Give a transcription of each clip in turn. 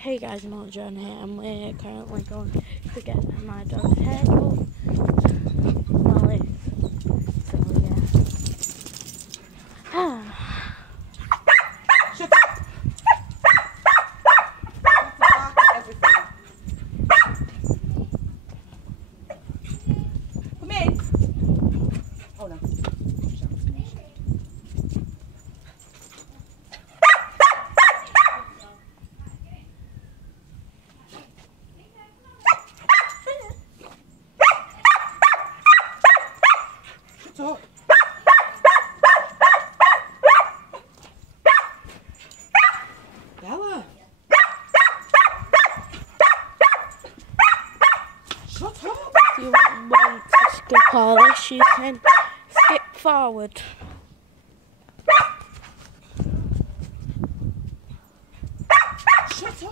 Hey guys, I'm John here, and we're currently going to get my dog's haircut. Molly. So yeah. Shut up! Bark at everything. Come in. Oh no. Shut up. Bella. Shut up. If you want to skip all this, you can skip forward. Shut up.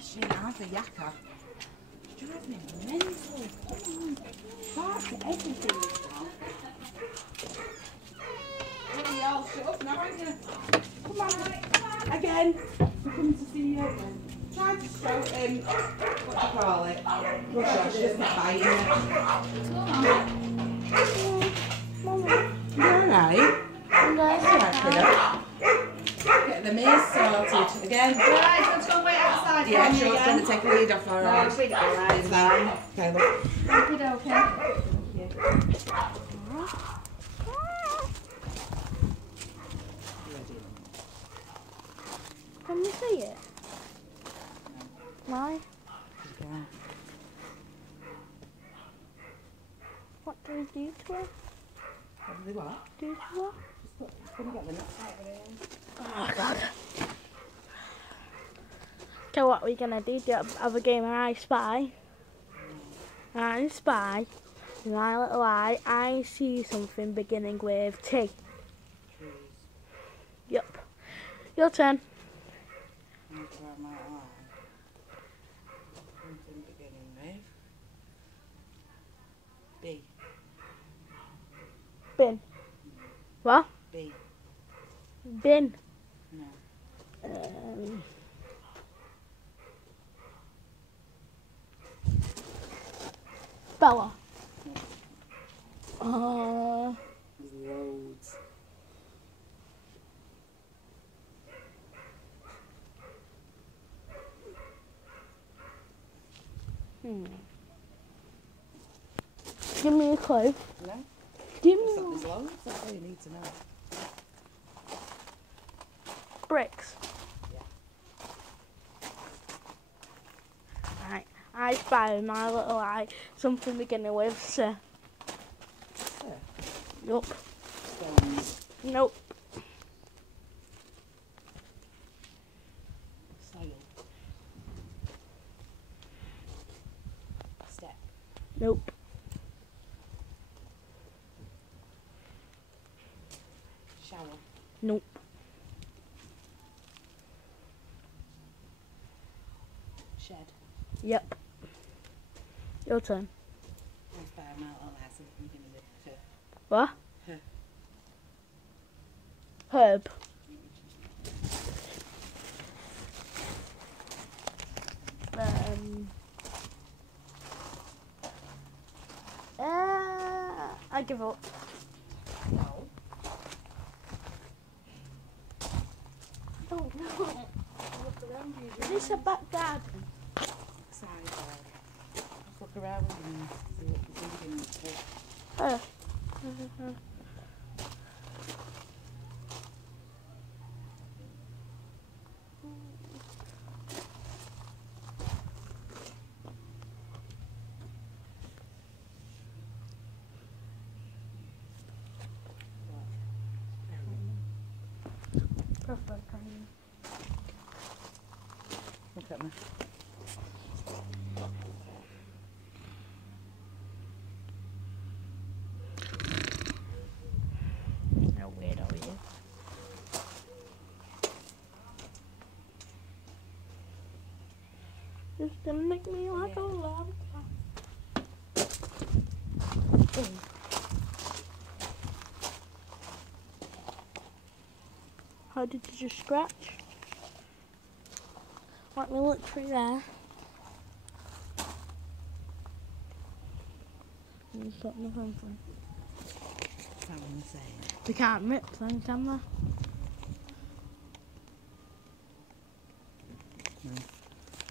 She ain't half a yakka. She drives me mental. Come on. Bark at everything. Hey, y'all, shut up now, aren't you? Come on. Again. We're coming to see you again. Trying to show what do you call it? Rush her, she doesn't bite you. You're alright? Alright, kiddo. Get the maze sorted. Again. Right, let's go wait outside. Yeah, sure. I'm going to take a lead off her. No, we don't like It's fine. Okay, look. Can you see it? Why? Yeah. What do we do to her? What do they what? Do to her? Just going to get the nuts out of it. Oh god. So what we're gonna do? Do have a game of I Spy. I Spy. In my little eye, I see something beginning with T. Trees. Yup. Your turn. That's where my eye. Something beginning with B. Bin. What? B. Bin. No. Bella. There's loads. Give me a clue. No? Give There's me loads. That's all you need to know. bricks. Yeah. Right. I spy in my little eye something beginning with S. Yeah. Yup. Stones. Nope. Soil. Step. Nope. Shower. Nope. Shed. Yep. Your turn. That's by a mountain license. I'm going to do it. What? Huh. Herb. I give up. No. I don't know. Look around you. Is this a back garden? Side bag. Just look around and see what you're thinking. Look at me. How weird are you? This gonna make me like a lava. How did you just scratch? Let me look through there. There's got nothing for. That's what I'm saying. They can't rip then, can they?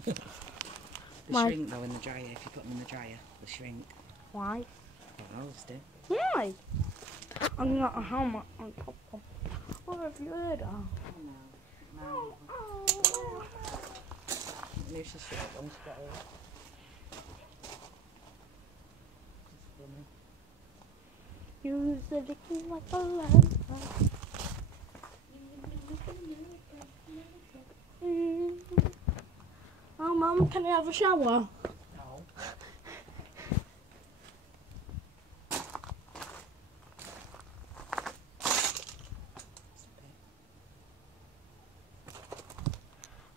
They Why? shrink though in the dryer. If you put them in the dryer, they shrink. Why? I don't know, just do. Why? I'm not a helmet on top of. What have you heard of? No. Maybe she's shrink when she got here. Use the licking like a lamp. Oh, Mum, can I have a shower? No.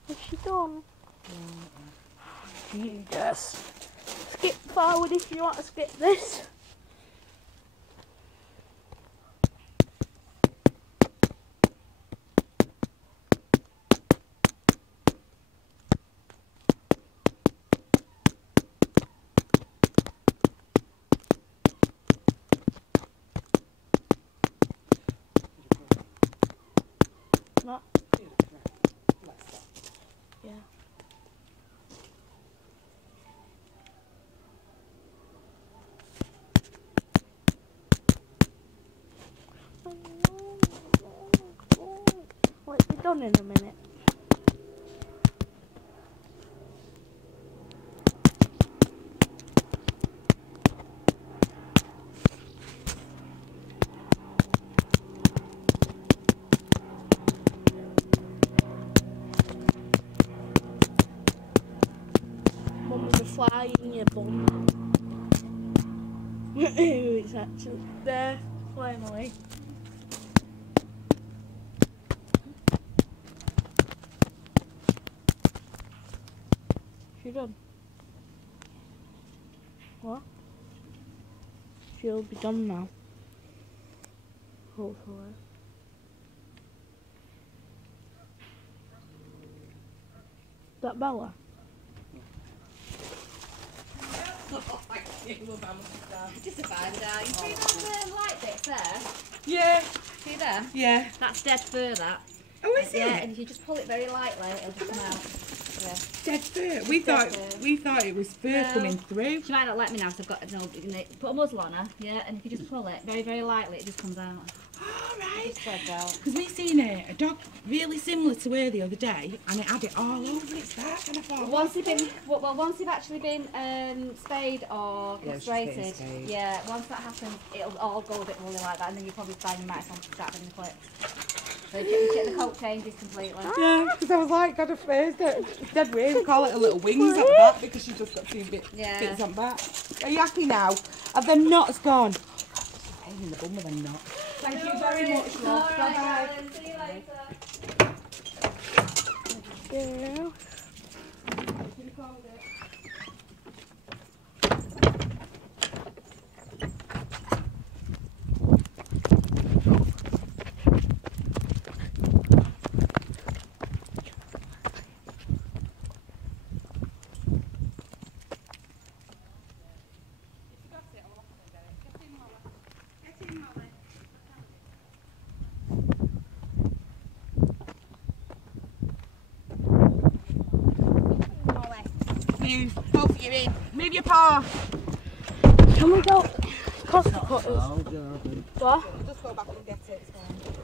Is she done? Yes. Skip forward if you want to skip this. Not. Yeah. Well, it'll be done in a minute. Mum, there's a fly in your bum. It's actually there, flying away. She done? What? She'll be done now. Hopefully. That Bella? Just a find out. You see those light bits there? Yeah. See there? Yeah. That's dead fur, that. Oh, is Yeah, it? and if you just pull it very lightly, it'll just come out. Yeah. Dead fur. We dead thought it was fur No. coming through. She might not let me now, so I've got no. Put a muzzle on her, yeah, and if you just pull it very, very lightly, it just comes out. All right. It spreads out. Because we seen a dog really similar to her the other day, and it had it all over its back, and I thought, Once they've actually been spayed or Yeah, she's castrated, getting spayed. yeah, once that happens, it'll all go a bit woolly like that, and then you probably find you might have to start having the clips. So you check the coat changes completely. yeah, because I was like, God, her face, it's dead weird. We call it a little wings at the back because she's just got two bits on the back. Are you happy now? Have them knots gone? Pain in the bum with them knots. Thank you very much, love. Bye-bye. See you later. Yeah. Both of you in. Move your paw. Can we go? Costa Cutters. What? Just go back and get it.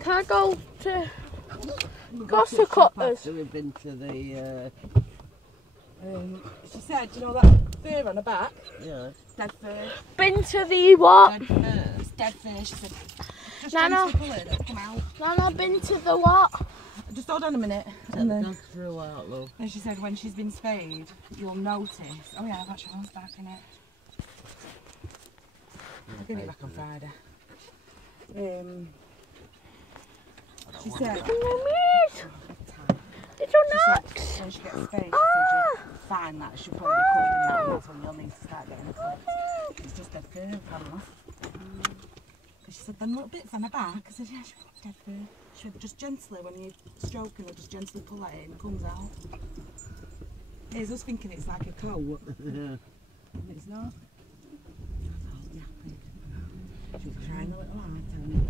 Can I go to Costa Cutters? We've been to the, She said, you know that fur on the back? yeah. Dead fur. Been to the what? Dead fur. It's dead fur. She said, just Nana. pull it, it'll come out. Nana, been to the what? Just hold on a minute. Take And the then, dog through out, love. then she said, when she's been spayed, you'll notice. Oh yeah, I've got Sean's back in it. I'll get it back on Friday. She said, Little she nuts. said when she gets spayed, she said you'll find that she'll probably be covered in that, and that's when you'll need to start getting the clips. It's just dead fur, apparently. Because she said, them little bits on her back. I said, yeah, she won't be dead for her. She went, just gently, when you're stroking her, just gently pull it in, it comes out. Here's us thinking it's like a coat. And it's not. I'll be happy. She was crying a little eye, telling me.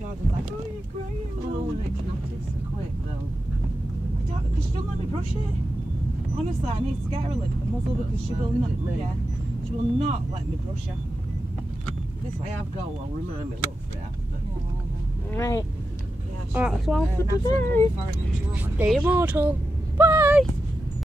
Jordan's like, oh, you're crying. Oh, it's not so quick though. I don't, because she don't let me brush it. Honestly, I need to get her a little muzzle because she will not. Yeah, she will not let me brush her. This way I've got one, remind me, look for it after. Yeah, Right. yeah, she's That's all for an absolute today. good for it, and she won't let me Stay brush her. immortal.